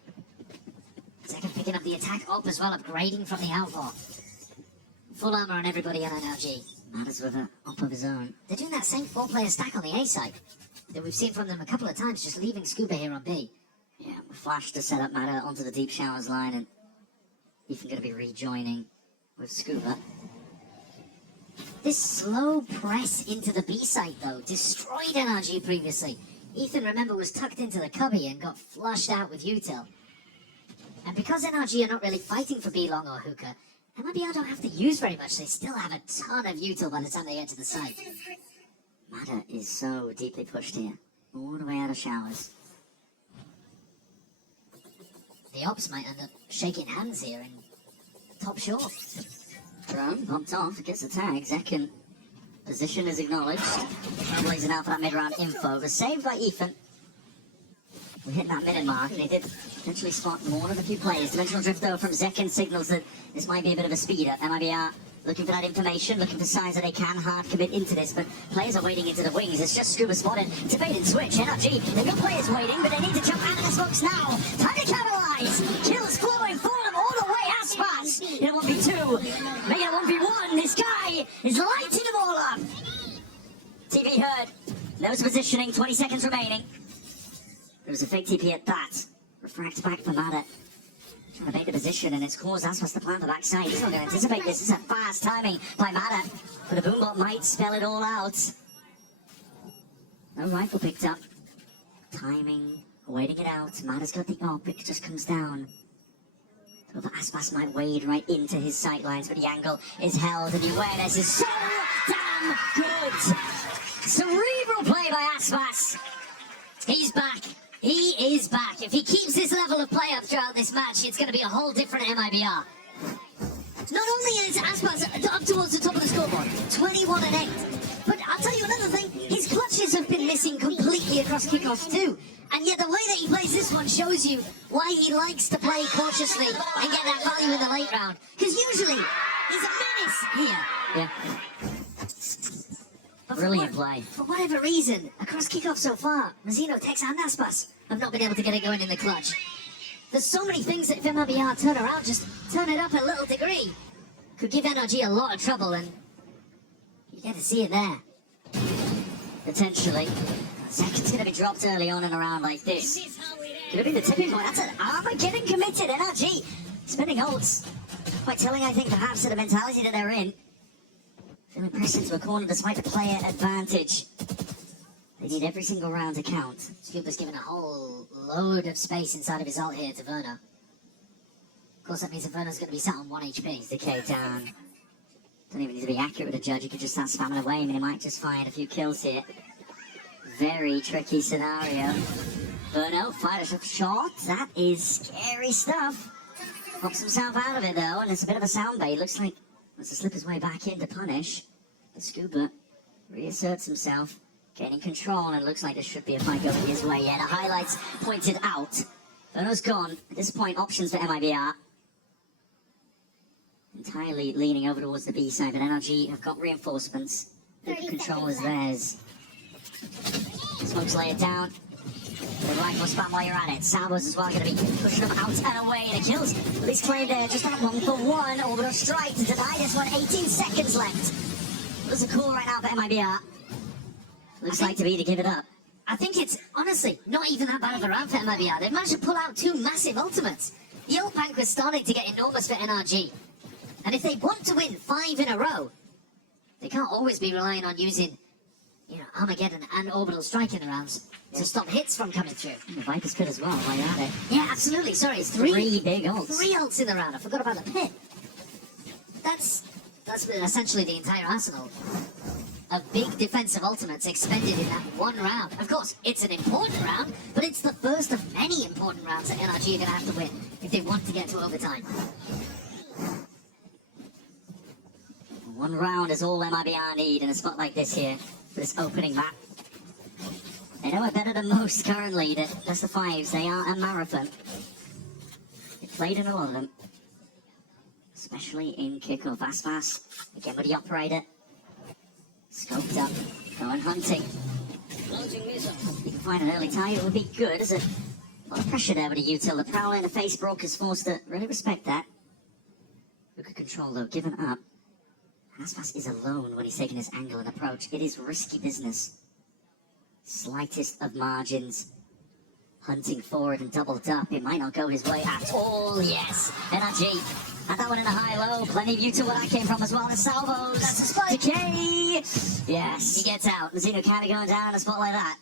Second picking up the attack up as well, upgrading from the outlaw. Full armor on everybody on NRG. Matters with an up of his own. They're doing that same 4-player stack on the A side that we've seen from them a couple of times, just leaving Scuba here on B. Yeah, flash to set up Matter onto the deep showers line, and Ethan going to be rejoining with Scuba. This slow press into the B site, though, destroyed NRG previously. Ethan, remember, was tucked into the cubby and got flushed out with util. And because NRG are not really fighting for B long or hookah, MIBR don't have to use very much. They still have a ton of util by the time they get to the site. Matter is so deeply pushed here. All the way out of showers. The ops might end up shaking hands here in top short. Drone popped off, gets the tag. Zekin, position is acknowledged. Blazing out for that mid-round info. Was saved by Ethan. We hit that minute mark, and he did potentially spot more than a few players. Dimensional drift though from Zekin signals that this might be a bit of a speeder. MIBR looking for that information, looking for signs that they can hard commit into this, but players are waiting into the wings. It's just Scuba spotted. It's a bait and switch. NRG, they've got players waiting, but they need to jump out of the smokes now. Time to capitalize. Kills flowing for them all the way. Aspas in a 1v2. Make it a 1v1. This guy is lighting them all up. TV heard. Knows positioning. 20 seconds remaining. There was a fake TP at that. Refract back for Matter. Trying to make the position, and it's caused Aspas to plant the backside. He's not going to anticipate this. This is a fast timing by Matter. But the boombot might spell it all out. No rifle picked up. Timing. Waiting it out. Matter's got the op. It just comes down. So the Aspas might wade right into his sightlines, but the angle is held, and the awareness is so damn good. Cerebral play by by Aspas. He's back. He is back. If he keeps this level of play up throughout this match, it's going to be a whole different MIBR. Not only is Aspas up towards the top of the scoreboard, 21 and 8, but I'll tell you another thing, his clutches have been missing completely across Kickoff too. And yet the way that he plays this one shows you why he likes to play cautiously and get that value in the late round. Because usually, he's a menace here. Yeah. But Brilliant play. For whatever reason, across Kickoff so far, Mazzino, Tex and Aspas have not been able to get it going in the clutch. There's so many things that if MIBR turn around, just turn it up a little degree, could give NRG a lot of trouble, and you get to see it there. Potentially. Second's going to be dropped early on in a round like this. Could it be the tipping point? That's an Armageddon committed. NRG spinning ults. Quite telling, I think, perhaps, to the mentality that they're in. Feeling pressed into a corner despite the player advantage. They need every single round to count. Scuba's given a whole load of space inside of his ult here to Verno. Of course, that means that Verno's going to be sat on 1 HP. Decay down. Don't even need to be accurate with a judge. You could just start spamming away. I mean, he might just find a few kills here. Very tricky scenario. Verno fires a shot. That is scary stuff. Pops himself out of it though, and it's a bit of a sound bait. Looks like he wants to slip his way back in to punish. But Scuba reasserts himself, gaining control, and it looks like there should be a fight going his way. Yeah, the highlights pointed out. Verno's gone. At this point, options for MIBR. Entirely leaning over towards the B side, but NRG have got reinforcements. The control is theirs. Smokes lay it down. The rifle spam while you're at it. Salvos as well going to be pushing them out and away. The kills at least claimed there. Just that 1-for-1. Orbital strike to deny this one. 18 seconds left. There's a call right now for MIBR. Looks like to be to give it up. I think it's, honestly, not even that bad of a round for MIBR. They've managed to pull out 2 massive ultimates. The ult bank was starting to get enormous for NRG. And if they want to win 5 in a row, they can't always be relying on using, you know, Armageddon and Orbital Strike in the rounds to stop hits from coming through. The Viper's Pit as well, while you're at it. Yeah, absolutely. Sorry, it's 3 big ults. 3 ults in the round. I forgot about the pit. That's essentially the entire arsenal of big defensive ultimates expended in that one round. Of course, it's an important round, but it's the first of many important rounds that NRG are going to have to win if they want to get to overtime. 1 round is all MIBR need in a spot like this here, for this opening map. They know it better than most currently, that best of 5s, they are a marathon. They've played in a lot of them. Especially in Kickoff. Aspas, again with the operator. Scoped up, going hunting. You can find an early tie, it would be good. There's a lot of pressure there with a util. The Prowler in the face, Brock is forced to really respect that. Look at control though, given up. Aspas is alone when he's taking this angle and approach. It is risky business. Slightest of margins. Hunting forward and doubled up. It might not go his way at all. Yes. NRG. Had that one in a high-low. Plenty of util where that came from as well. The salvos. That's a spike. Decay. Yes. He gets out. Mazzino kind of going down in a spot like that.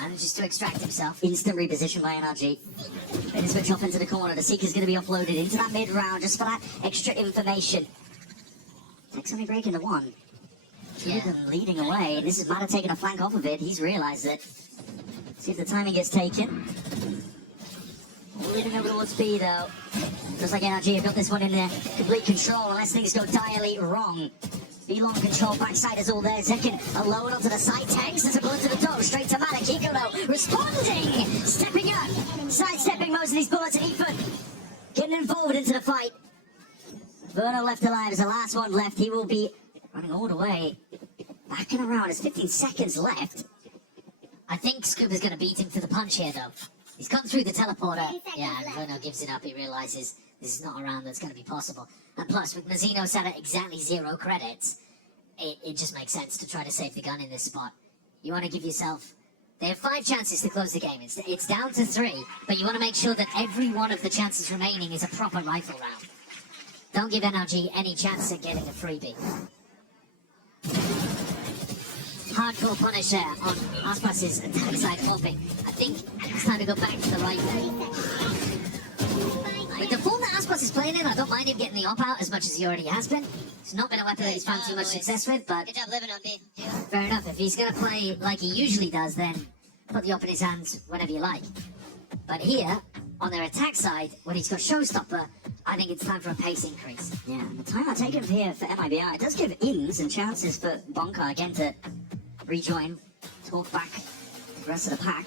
Manages to extract himself. Instant reposition by NRG. They just switch off into the corner. The Seeker's going to be offloaded into that mid-round just for that extra information. Tex only breaking the 1. Two of them leading away, and this is Matter taking a flank off of it. He's realised it. See if the timing gets taken. Leading over towards B though. Looks like NRG have got this one in there. Complete control unless things go direly wrong. B-long control, backside is all there. Zekin alone onto the side. Tex, there's a bullet to the toe. Straight to Matter. Kiko though, responding! Stepping up! Sidestepping most of these bullets. And Ethan getting involved into the fight. Verno left alive as the last one left. He will be running all the way. Back and around. There's 15 seconds left. I think Scuba's going to beat him to the punch here, though. He's come through the teleporter. Yeah, and Verno gives it up. He realizes this is not a round that's going to be possible. And plus, with Mazzino set at exactly 0 credits, it just makes sense to try to save the gun in this spot. You want to give yourself... They have 5 chances to close the game. It's down to 3, but you want to make sure that every one of the chances remaining is a proper rifle round. Don't give NRG any chance at getting a freebie. Hardcore punish there on Aspas's attack side hopping. I think it's time to go back to the rifle. But the full Aspas is playing in, I don't mind him getting the op out as much as he already has been. It's not been a weapon that he's found too much success with, but Good job living on B. fair enough. If he's going to play like he usually does, then put the op in his hands whenever you like. But here, on their attack side, when he's got Showstopper, I think it's time for a pace increase. Yeah, and the timeout taken here for MIBR, it does give ins and chances for Bonka again to rejoin, talk back to the rest of the pack,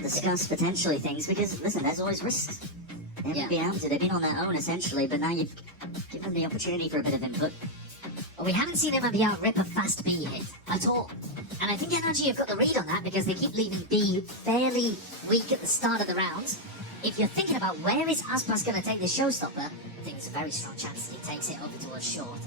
discuss potentially things, because listen, there's always risks. They haven't been able to, they've been on their own essentially, but now you've given them the opportunity for a bit of input. But we haven't seen MIBR rip a fast B hit at all. And I think NRG have got the read on that because they keep leaving B fairly weak at the start of the rounds. If you're thinking about where is Aspas going to take this Showstopper, I think there's a very strong chance that he takes it over towards short.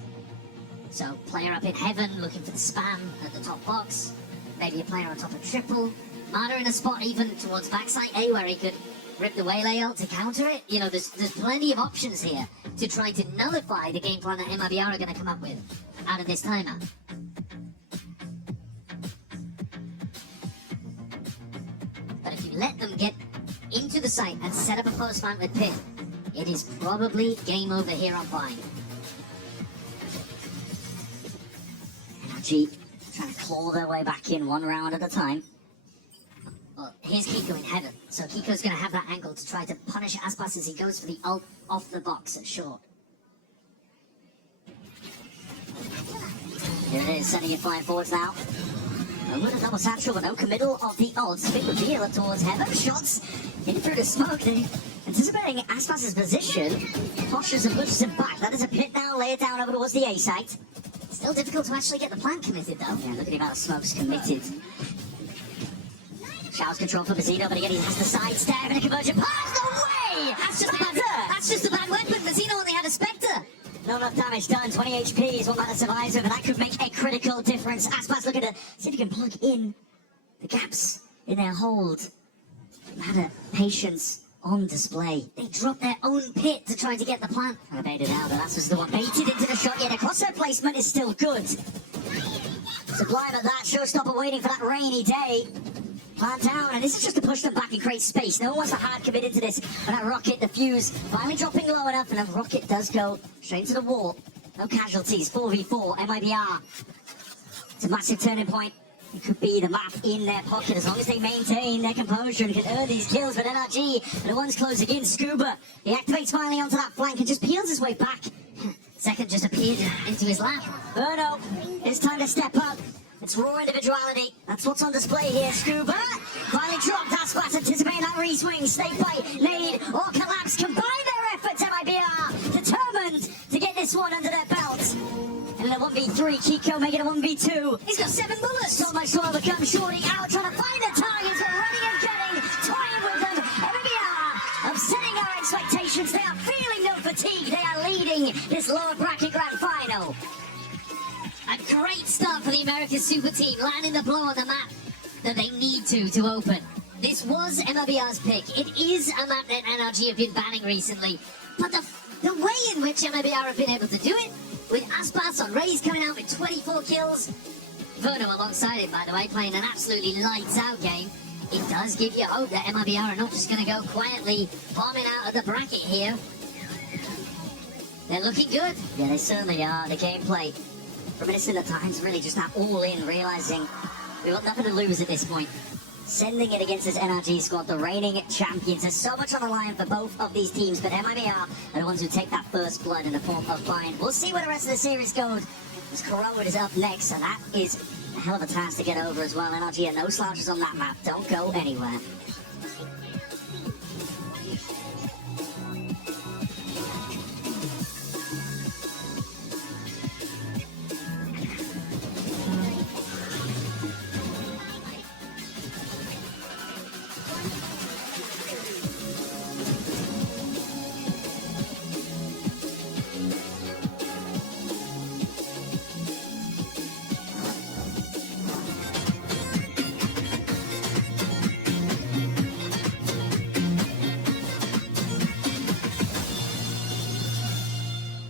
So player up in heaven looking for the spam at the top box. Maybe a player on top of triple. Marder in a spot even towards backside A where he could rip the Waylay ult to counter it. You know, there's plenty of options here to try to nullify the game plan that MIBR are going to come up with out of this timeout. But if you let them get into the site and set up a close fight with Pit, it is probably game over here on Vine. NRG trying to claw their way back in one round at a time. Well, here's Kiko in heaven, so Kiko's going to have that angle to try to punish Aspas as he goes for the ult off the box at short. Here it is, sending it flying forwards now. A little double satchel, but no committal of the ult. Big reveal towards heaven. Shots in through the smoke. They anticipating Aspas' position. Pushes and pushes him back. That is a Pit now. Lay it down over towards the A site. Still difficult to actually get the plant committed though. Yeah, look at the amount of smokes committed. Showers control for Bazino, but again he has the sidestep and a conversion pass. No way! That's just a bad weapon. Vecino only had a Spectre. Not enough damage done. 20 HP is what that survives with, and that could make a critical difference. Aspas looking to see if he can plug in the gaps in their hold. Matter patience on display. They dropped their own Pit to try to get the plant. And I baited out, but that's just the one baited into the shot. Yet the crosshair placement is still good. Sublime at that. Showstopper waiting for that rainy day. Plant down, and this is just to push them back and create space. No one wants to hard commit into this. But that rocket, the fuse, finally dropping low enough, and the rocket does go straight to the wall. No casualties. 4v4, MIBR. It's a massive turning point. It could be the map in their pocket as long as they maintain their composure and can earn these kills. But NRG, the one's closing in. Scuba, he activates finally onto that flank and just peels his way back. Second just appeared into his lap. Burno, it's time to step up. It's raw individuality. That's what's on display here. Scuba finally dropped Aspas, anticipating that re-swing. Snake bite, nade, or collapse. Combine their efforts, MIBR. Determined to get this one under their belt. And in a 1v3, Kiko making a 1v2. He's got 7 bullets. So much to overcome. Shorty out, trying to find the targets, but running and getting, toying with them. MIBR upsetting our expectations. They are feeling no fatigue. They are leading this lower bracket grand final. A great start for the Americas Super Team, landing the blow on the map that they need to open. This was MIBR's pick. It is a map that NRG have been banning recently, but the way in which MIBR have been able to do it, with Aspas on Raze coming out with 24 kills, Verno alongside him, by the way, playing an absolutely lights-out game, it does give you hope that MIBR are not just going to go quietly bombing out of the bracket here. They're looking good. Yeah, they certainly are. The gameplay reminiscent at times, really just that all in, realizing we've got nothing to lose at this point. Sending it against this NRG squad, the reigning champions. There's so much on the line for both of these teams, but MIBR are the ones who take that first blood in the form of Vine. We'll see where the rest of the series goes, as Corroad is up next, and that is a hell of a task to get over as well. NRG are no slouches on that map. Don't go anywhere.